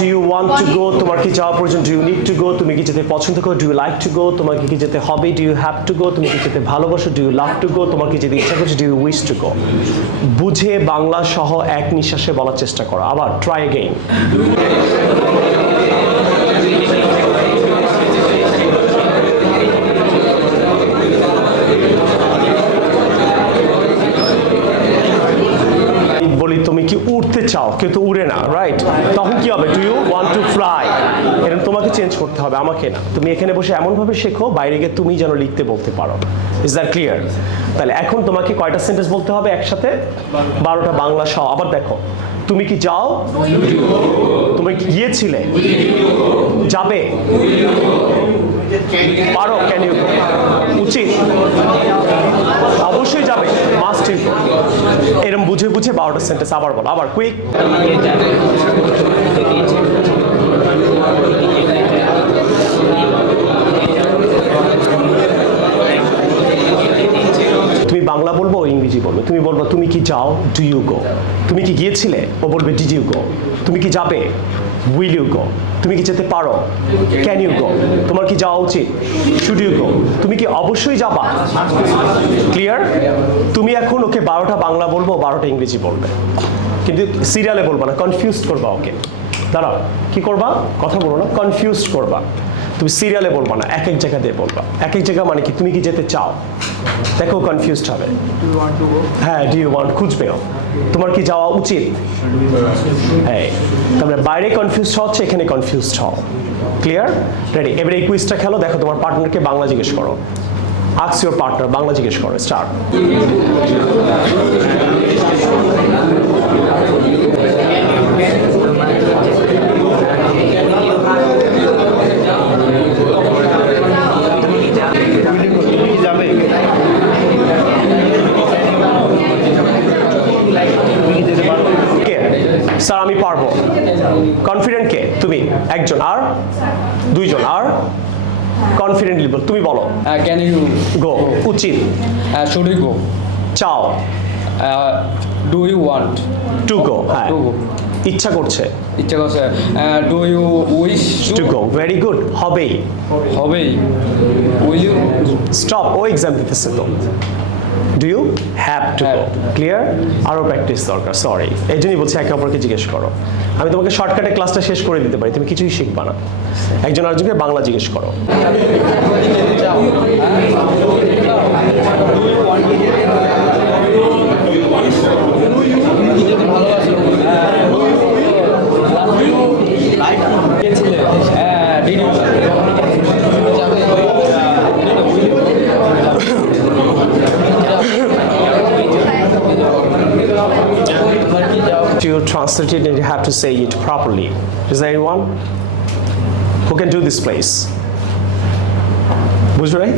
Do you want to go? তোমার কি যাওয়া প্রয়োজন? Do you need to go? তুমি কি যেতে পছন্দ করো? Do you like to go? তোমার কি যেতে হবে? Do you have to go? তুমি কি যেতে ভালোবাসো? Do you love to go? তোমার কি যেতে ইচ্ছা করছে? Do you wish to go? বুঝে বাংলা সহ এক নিঃশ্বাসে বলার চেষ্টা করো। আবার try again. বলি তুমি কি উড়তে চাও, কেউ তো উড়ে না, রাইট? তখন কি হবে? Do you want to fly? এরকম তোমাকে চেঞ্জ করতে হবে, আমাকে না। তুমি এখানে বসে এমনভাবে শেখো বাইরে গিয়ে তুমি যেন লিখতে বলতে পারো। Is that clear? তাহলে এখন তোমাকে কয়টা সেন্টেন্স বলতে হবে একসাথে? 12টা বাংলা সহ। আবার দেখো, তুমি কি যাও? তুমি কি গিয়েছিলে? যাবে? পারো? Can you? উচিত? অবশ্যই যাবে। Must you? এরকম বুঝে বুঝে 12টা সেন্টেন্স আবার বলো। আবার কুইক। তুমি বাংলা বলবো, ইংরেজি বলবে। তুমি বলবো তুমি কি যাও? Do you go? তুমি কি গিয়েছিলে? ও বলবে ডিড ইউ গো? তুমি কি যাবে? Will you go? তুমি কি যেতে পারো? Can you go? তোমার কি যাওয়া উচিত? Should you go? তুমি কি অবশ্যই যাবা? ক্লিয়ার? তুমি এখন ওকে 12টা বাংলা বলবো, 12টা ইংরেজি বলবে, কিন্তু সিরিয়ালে বলবা না, কনফিউজ করবা ওকে। দাঁড়াও, কি করবা? কথা বলো না, কনফিউজ করবা। তুমি সিরিয়ালে বলবা না, এক এক জায়গা দিয়ে বলবা। এক এক জায়গা মানে কি? তুমি কি যেতে চাও? দেখো কনফিউজড হবে। হ্যাঁ, ডু ইউ ওয়ান্ট খুঁজবেও। তোমার কি যাওয়া উচিত? হ্যাঁ, তারপরে বাইরে কনফিউজ হচ্ছে, এখানে কনফিউজড হও। ক্লিয়ার? রেডি? এবারে এই কুইজটা খেলো। দেখো তোমার পার্টনারকে বাংলা জিজ্ঞেস করো। আস্ক ইউর পার্টনার, বাংলা জিজ্ঞেস করো। স্টার্ট। স্যার আমি পারবো। কনফিডেন্ট কে? তুমি একজন, আর দুইজন, আর কনফিডেন্টলি বল। তুমি বলো। Can you go? উচিত? Should you go? চাও? Do you want to go? হ্যাঁ, টু গো। ইচ্ছা করছে? ইচ্ছা করছে। Do you wish to go? Very good. হবেই? হবেই। Will you? স্টপ, ও এক্সাম দিতেছে তো। Do you have to go? Clear? আরও প্র্যাকটিস দরকার। সরি, এই জন্যই বলছি একে অপরকে জিজ্ঞেস করো। আমি তোমাকে শর্টকাটে ক্লাসটা শেষ করে দিতে পারি, তুমি কিছুই শিখবা না। একজন আরেকজনকে বাংলা জিজ্ঞেস করো। You translate it and you have to say it properly. Is there anyone who can do this, please? Right?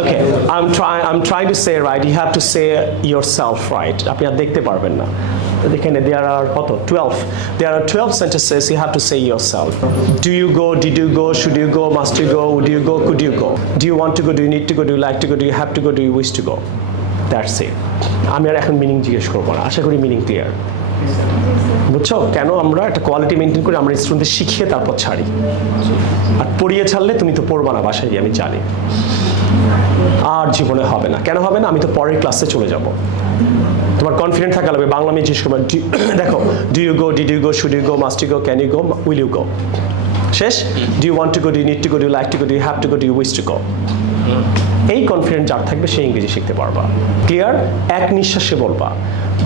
Okay, I'm trying to say right. You have to say yourself right. আপনি আর দেখতে পারবেন না। এখানে there are কত? 12. There are 12 sentences you have to say yourself. Do you go? Did you go? Should you go? Must you go? Would you go? Could you go? Do you want to go? Do you need to go? Do you like to go? Do you have to go? Do you wish to go? That's it. আমি আর এখন meaning জিজ্ঞেস করবো না। আশা করি meaning clear. বুঝছো কেন আমরা একটা কোয়ালিটি মেনটেন করে আমরা স্টুডেন্টদের শিখিয়ে তারপর ছাড়ি? আর পড়িয়ে ছাড়লে তুমি তো পড়বা না বাসায় গিয়ে, আমি জানি। আর জীবনে হবে না। কেন হবে না? আমি তো পরের ক্লাসে চলে যাব। তোমার কনফিডেন্ট থাকা লাগবে। বাংলা আমি জিজ্ঞেস করবো, দেখো, do you go? Did you go? Should you go? Must you go? Can you go? Will you go? শেষ। Do you want to go? Do you need to go? Do you like to go? Do you have to go? Do you wish to go? এই confident যার থাকবে সে ইংরেজি শিখতে পারবা। Clear? এক নিঃশ্বাসে বলবা।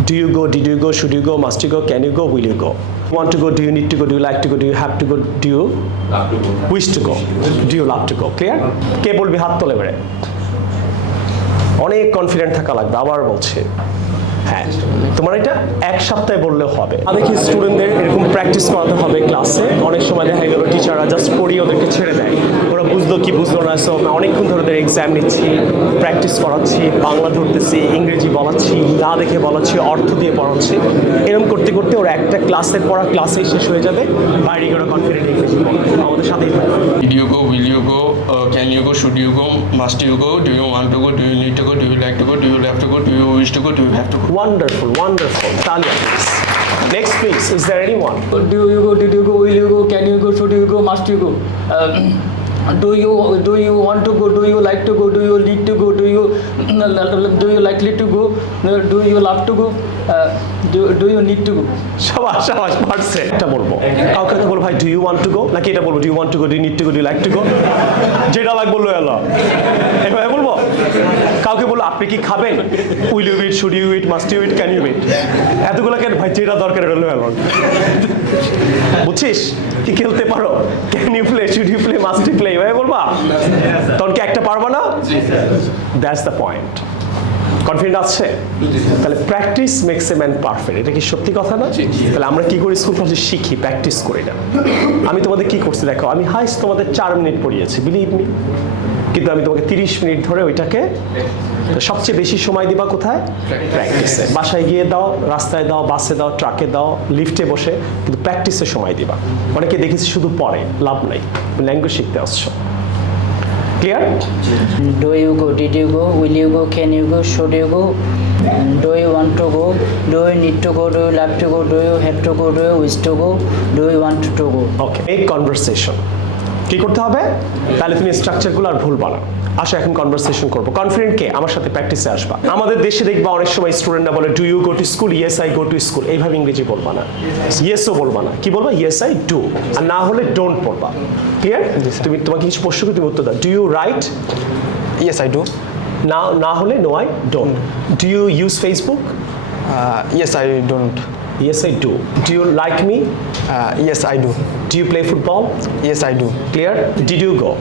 Do you go? Did you go? Should you go? Must you go? Can you go? Will you go? Want to go? Do you need to go? Do you like to go? Do you have to go? Do you wish to go? Do you love to go? Clear? কে বলবি? হাত তোলে বেড়ে। অনেক confident থাকা লাগবে। আবার বলছি, হ্যাঁ, তোমার এটা এক সপ্তাহে বললেও হবে। দেখি স্টুডেন্টদের এরকম প্র্যাকটিস করাতে হবে ক্লাসে। অনেক সময় দেখা গেল টিচাররা জাস্ট পড়িয়ে ওদেরকে ছেড়ে দেয়, ওরা বুঝলো কি বুঝলো না। সো অনেকক্ষণ ধরে ওদের এক্সাম নিচ্ছি, প্র্যাকটিস করাচ্ছি, বাংলা ধরতেছি, ইংরেজি বলাচ্ছি, না দেখে বলাচ্ছি, অর্থ দিয়ে পড়াচ্ছি। এরকম করতে করতে ওরা একটা ক্লাসের পড়া ক্লাসেই শেষ হয়ে যাবে। বাইরে ওরা কনফিডেন্ট ইংরেজি বলবে। আমাদের সাথেই থাকবে। Did you go? Will you go? Can you go? Should you go? Must you go? Do you want to go? Do you need to go? Do you like to go? Do you have to go? Do you wish to go? Do you have to go? Wonderful, wonderful. Talia, please. Next, please. Is there anyone? Do you go? Did you go? Will you go? Can you go? Should you go? Must you go? Do you want to go? Do you like to go? Do you need to go? Do you likely to go? Do you love to go? Do you need to go? শাবাশ শাবাশ পারছে। এটা বলবো কাউকে তো বলবো ভাই do you want to go, নাকি এটা বলবো do you want to go, do you need to go, do you like to go, যেটা লাগ বললো এলো এভাবে বলবো। কাউকে বলবো আপনি কি খাবেন, will you eat, should you eat, must you eat, can you eat, এতগুলো কেন ভাই, যেটা দরকার হলো এলো। বুঝছিস কি খেলতে পারো, can you play, should you play, must you play, এভাবে বলবা। তখন কি একটা পারবা না? That's the point. কনফিডেন্ট আছে? তাহলে practice makes a man perfect, এটা কি সত্যি কথা না? তাহলে আমরা কি করি স্কুল কলেজে শিখি, প্র্যাকটিস করি না। আমি তোমাদের কি করছি দেখো, আমি হাইস্ট তোমাদের 4 মিনিট পড়িয়েছি, বিলিভ মি, কিন্তু আমি তোমাকে 30 মিনিট ধরে ওইটাকে সবচেয়ে বেশি সময় দিবা কোথায়? প্র্যাকটিসে। বাসায় গিয়ে দাও, রাস্তায় দাও, বাসে দাও, ট্রাকে দাও, লিফটে বসে, কিন্তু প্র্যাকটিসে সময় দিবা। অনেকে দেখেছি শুধু পড়ে, লাভ নাই, ল্যাঙ্গুয়েজ শিখতে আসছো। Clear? Do you go? Did you go? Will you go? Can you go? Should you go? Do you want to go? Do you need to go? Do you love to go? Do you have to go? Do you wish to go? Do you want to go? ওকে, এই conversation কি করতে হবে? তাহলে তুমি স্ট্রাকচারগুলো আর ভুলবা না। আসো এখন conversation করবো। কনফিডেন্ট কে? আমার সাথে প্র্যাকটিসে আসবা। আমাদের দেশে দেখবা অনেক সময় স্টুডেন্টরা বলে do you go to school, yes I go to school, এইভাবে ইংরেজি বলবা না, ইয়েসও বলবা না, কি বলবা? ইয়েস আই ডু, আর না হলে ডোন্ট বলবা। ক্লিয়ার? তুমি তোমাকে কিছু প্রশ্ন করে তুমি উত্তর দাও। Do you write? Yes, I do. না হলে no I don't. Do you use Facebook? Yes, I don't. Yes I do. Do you like me? Yes, I do. Do you play football? Yes, I do. Clear? Did you go?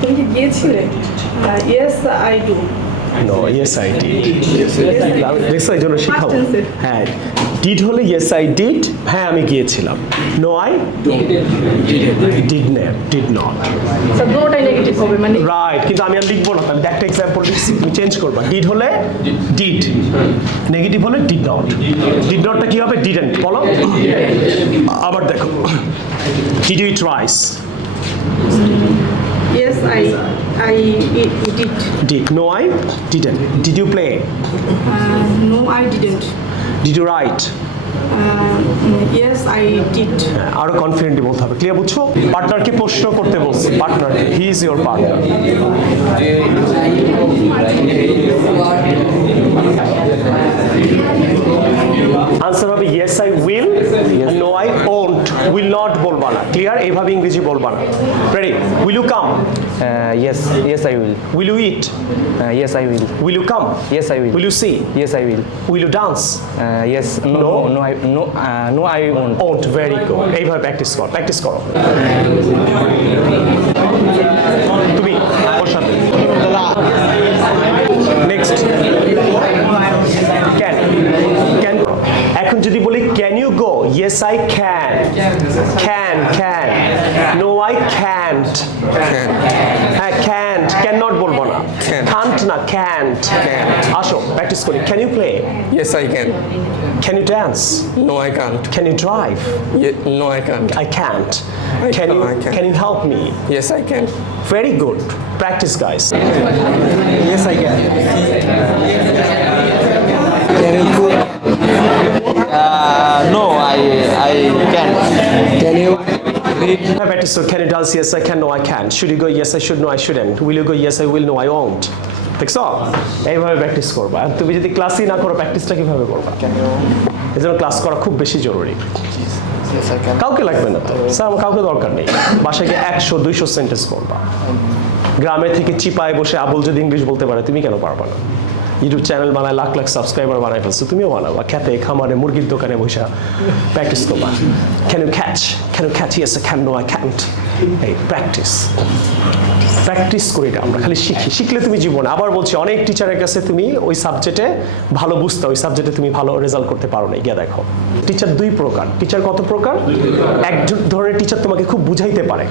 তুমি কি গিয়েছিলে? Yes I do. No, yes I did. দেখছো এই জন্য শিখাবো। Past tense. হ্যাঁ, did হলে yes I did, হ্যাঁ আমি গিয়েছিলাম। No I did not. So দুটোটাই negative হবে, মানে রাইট, কিন্তু আমি আর লিখবো না, আমি একটা এক্সাম্পল লিখছি, তুমি চেঞ্জ করবা। ডিড হলে ডিড, নেগেটিভ হলে ডিড নট। ডিড নটটা কি হবে? ডিডন্ট। বলো আবার দেখো, did you eat rice? Yes I did. Did. No I didn't. Did you play? No I didn't. Did you write? Yes I did. আরো কনফিডেন্টলি বলতে হবে। ক্লিয়ার? বুঝছো? পার্টনারকে প্রশ্ন করতে বলছি, partner, he is your partner. Answer হবে yes I will, no I won't, will not বলবা না। ক্লিয়ার? এইভাবে ইংরেজি বলবা না। Ready? Will you come? Yes, I will. Will you eat? Yes, I will. Will you come? Yes, I will. Will you see? Yes, I will. Will you dance? Yes. No. No, I won't. Won't. Very good. এইভাবে practice করো, practice করো। তুমি ওর সাথে next can. Can. এখন যদি বলি can you go, yes I can. Can. No I can't. হ্যাঁ, can't, can not বলবো না, কান্ট না, ক্যান্ট। আসো প্র্যাকটিস করি। Can you play? Yes, I can. Can you dance? No, I can't. Can you drive? No, I can't. I can't. I Can you can. can you help me? Yes, I can. Very good. Practice, guys. Yes, I can. Can you go? No, I can't. Can you read? Practice. So can you dance? Yes, I can. No, I can. Should you go? Yes, I should. No, I shouldn't. Will you go? Yes, I will. No, I won't. দেখছো? এইভাবে practice করবা। তুমি যদি ক্লাসই না করো, প্র্যাকটিসটা কিভাবে করবা? এই জন্য ক্লাস করা খুব বেশি জরুরি। Yes, I can. কাউকে লাগবে না তো, স্যার আমার কাউকে দরকার নেই। বাসায় গিয়ে 100-200 সেন্টেন্স করবা। গ্রামে থেকে চিপায় বসে আবুল যদি ইংলিশ বলতে পারে, তুমি কেন পারবা না? ইউটিউব চ্যানেল বানায়, লাখ লাখ সাবস্ক্রাইবার বানায় ফেলছো, তুমিও বানাবা। খেতে, খামারে, মুরগির দোকানে বসে প্র্যাকটিস করবা। Can you catch? Can you catch? Yes I can. No I can't. এই প্র্যাকটিস, প্র্যাকটিস করি এটা আমরা, খালি শিখি। শিখলে তুমি জীবনে, আবার বলছি, অনেক টিচারের কাছে তুমি ওই সাবজেক্টে ভালো বুঝতে, ওই সাবজেক্টে তুমি ভালো রেজাল্ট করতে পারো না। গিয়ে দেখো টিচার 2 প্রকার। টিচার কত প্রকার? এক ধরনের টিচার তোমাকে খুব বুঝাইতে পারে,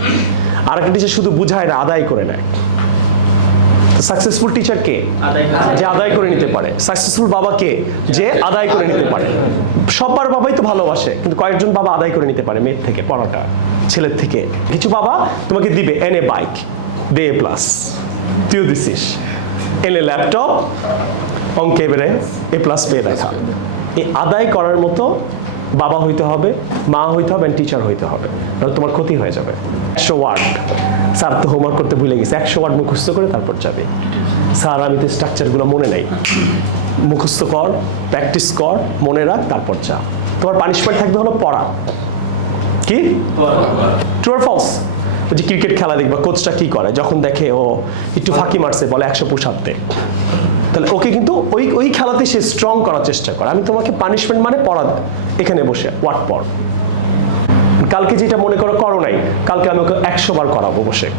আর একটা টিচার শুধু বুঝায় না, আদায় করে নেয়। সাকসেসফুল টিচার কে? যে আদায় করে নিতে পারে। সাকসেসফুল বাবা কে? যে আদায় করে নিতে পারে। সবার বাবাই তো ভালোবাসে, কিন্তু কয়েকজন বাবা আদায় করে নিতে পারে মেয়ের থেকে, পড়াটা, ছেলের থেকে। কিছু বাবা তোমাকে দিবে এনে বাইক, দে প্লাস, তুইও দিছিস, এনে ল্যাপটপ, অঙ্কে বেড়ে এ প্লাস পেয়ে দেখা। এই আদায় করার মতো বাবা হইতে হবে, মা হইতে হবে, টিচার হইতে হবে, তাহলে তোমার ক্ষতি হয়ে যাবে। 100 ওয়ার্ড, স্যার তো হোমওয়ার্ক করতে ভুলে গেছে, 100 ওয়ার্ড মুখস্থ করে তারপর যাবে। স্যার আমি তো স্ট্রাকচারগুলো মনে নাই, মুখস্থ কর, প্র্যাকটিস কর, মনে রাখ, তারপর যা। তোমার পানিশমেন্ট থাকবে হলো পড়া। কি ট্রু অর ফলস? যে ক্রিকেট খেলা দেখবা কোচটা কি করে, যখন দেখে ও একটু ফাঁকি মারছে বলে 100 পুশ আপ দে, তাহলে ওকে কিন্তু ওই খেলাতে সে স্ট্রং করার চেষ্টা করে। আমি তোমাকে পানিশমেন্ট মানে পড়া, এখানে বসে ওয়ার্ড পড়। কালকে যেটা মনে করো নাই, কালকে আমি ওকে 100 বার করাবো বসে,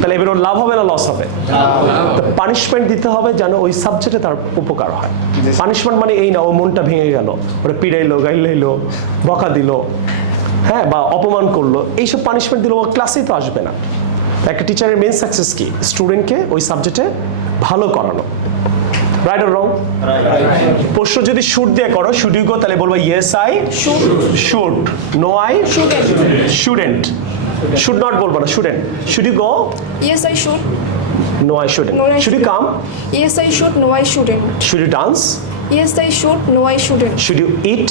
তাহলে এবার ওর লাভ হবে না লস হবে? পানিশমেন্ট দিতে হবে যেন ওই সাবজেক্টে তার উপকার হয়। পানিশমেন্ট মানে এই না ও মনটা ভেঙে গেল, ওরা পিড়াইলো, গাইলাইলো, বকা দিল, হ্যাঁ, বা অপমান করলো, এইসব পানিশমেন্ট দিলে ও ক্লাসেই তো আসবে না। একটা টিচারের মেন সাকসেস কি? স্টুডেন্টকে ওই সাবজেক্টে ভালো করানো। Right or wrong? প্রশ্ন যদি শুড দিয়ে করো, শুড ইউ গো, তাহলে বলবো yes I should, no I shouldn't. Should not বলবো না, shouldn't. Should you go? Yes, I should. No, I shouldn't. No, I Should you come? Yes, I should. No, I shouldn't. Should you dance? Yes, I should. No, I shouldn't. Should you eat?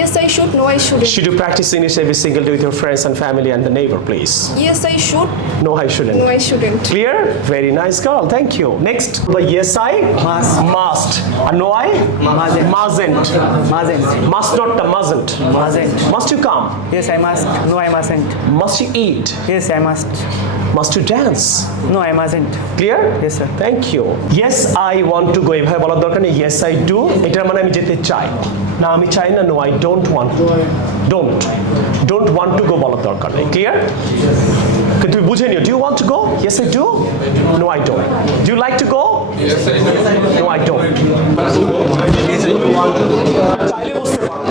Yes, I should. No, I shouldn't. Should you practice English every single day with your friends and family and the neighbor, please? Yes, I should. No, I shouldn't. No, I shouldn't. Clear? Very nice girl. Thank you. Next. Yes, I must. And no, I mustn't. Must not, mustn't. Must you come? Yes, I must. No, I mustn't. Must you eat? Yes, I must. Must you dance? No, I mustn't. Clear? Yes, sir. Thank you. Yes, I want to go. এভাবে বলার দরকার নেই। Yes, I do. এটার মানে আমি যেতে চাই। না আমি চাই না। No, I don't want to. Don't want to go বলার দরকার নেই। Clear? কিন্তু তুমি বুঝে নিও। Do you want to go? Yes, I do. No, I don't. Do you like to go? Yes, I do. No, I don't. চাইলে বসতে পারো।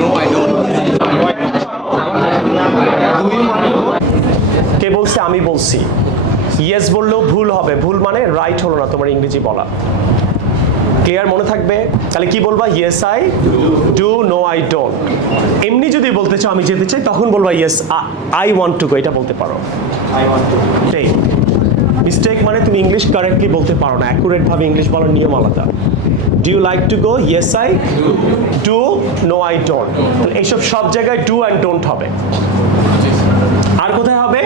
No, I don't. কে বলছে? আমি বলছি। ইয়েস বললেও ভুল হবে, ভুল মানে রাইট হলো না তোমার ইংরেজি বলা। ক্লিয়ার? মনে থাকবে? তাহলে কি বলবা? Yes I do, no I don't. এমনি যদি বলতে চাও আমি যেতে চাই, তখন বলবা yes I want to go, এটা বলতে পারো। ঠিক। মিস্টেক মানে তুমি ইংলিশ কারেক্টলি বলতে পারো না, অ্যাকুরেট ভাবে ইংলিশ বলার নিয়ম আলাদা। Do you like to go? Yes I do, no I don't. এইসব সব জায়গায় ডু অ্যান্ড ডোন্ট হবে। আর কোথায় হবে?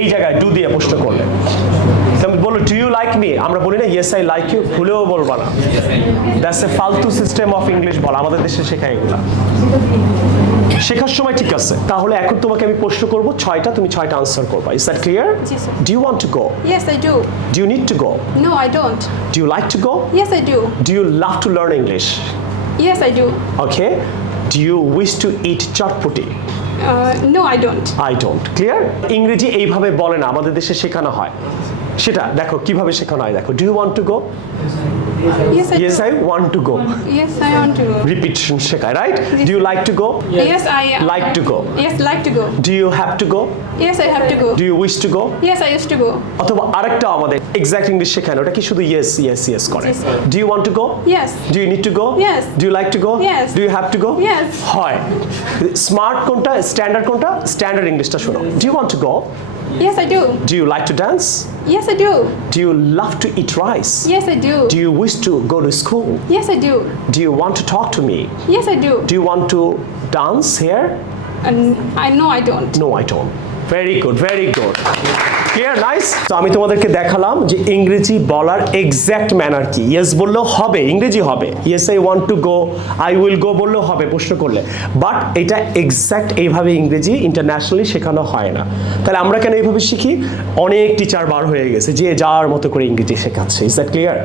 এই জায়গায় ডু দিয়ে প্রশ্ন করলে। তুমি বলো ডু ইউ লাইক মি, আমরা বলি না ইয়েস আই লাইক ইউ, ভুলেও বলবা না। দ্যাটস এ ফালতু সিস্টেম অফ ইংলিশ বলা, আমাদের দেশে শেখায় এগুলা। শেখার সময় ঠিক আছে, তাহলে এখন তোমাকে আমি প্রশ্ন করব 6টা, তুমি 6টা আনসার করবা। Is that clear? জি, sir. Do you want to go? Yes, I do. Do you need to go? No, I don't. Do you like to go? Yes, I do. Do you love to learn English? Yes, I do. Okay. Do you wish to eat chotpoti? No, I don't. I don't. Clear? ইংরেজি এইভাবে বলে না, আমাদের দেশে শেখানো হয়। সেটা দেখো কিভাবে শেখানো হয়, দেখো। Do you want to go? Yes, I Yes, do. I want to go. Yes, I want to go. Repetition শেখায়, right? Do you like to go? Yes, I Like to go. Yes, like to go. Do you have to go? Yes, I have to go. Do you wish to go? Yes, I used to go. অথবা আরেকটা আমাদের exact English শেখায় না, ওটা কি শুধু yes yes yes করে। Yes, sir. Do you want to go? Yes. Do you need to go? Yes. Do you like to go? Yes. Do you have to go? Yes. হয়। Smart কোনটা, standard কোনটা? Standard ইংলিশটা শোনো। Do you want to go? Yes, I do. Do you like to dance? Yes, I do. Do you love to eat rice? Yes, I do. Do you wish to go to school? Yes, I do. Do you want to talk to me? Yes, I do. Do you want to dance here? And I know I don't. No, I don't. Very good, very good. Clear, nice. তো আমি তোমাদেরকে দেখালাম যে ইংরেজি বলার exact manner কি। Yes বললেও হবে, ইংরেজি হবে। Yes I want to go, I will go বললেও হবে প্রশ্ন করলে। বাট এটা এক্স্যাক্ট এইভাবে ইংরেজি ইন্টারন্যাশনালি শেখানো হয় না। তাহলে আমরা কেন এইভাবে শিখি? অনেক টিচার বার হয়ে গেছে যে যার মতো করে ইংরেজি শেখাচ্ছে। Is that clear?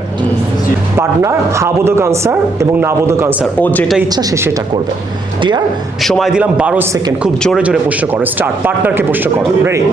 পার্টনার হাবোধক আনসার এবং নাবোধক আনসার, ও যেটা ইচ্ছা সে সেটা করবে। ক্লিয়ার? সময় দিলাম 12 সেকেন্ড, খুব জোরে জোরে প্রশ্ন করো। স্টার্ট। পার্টনারকে প্রশ্ন করো। রেডি?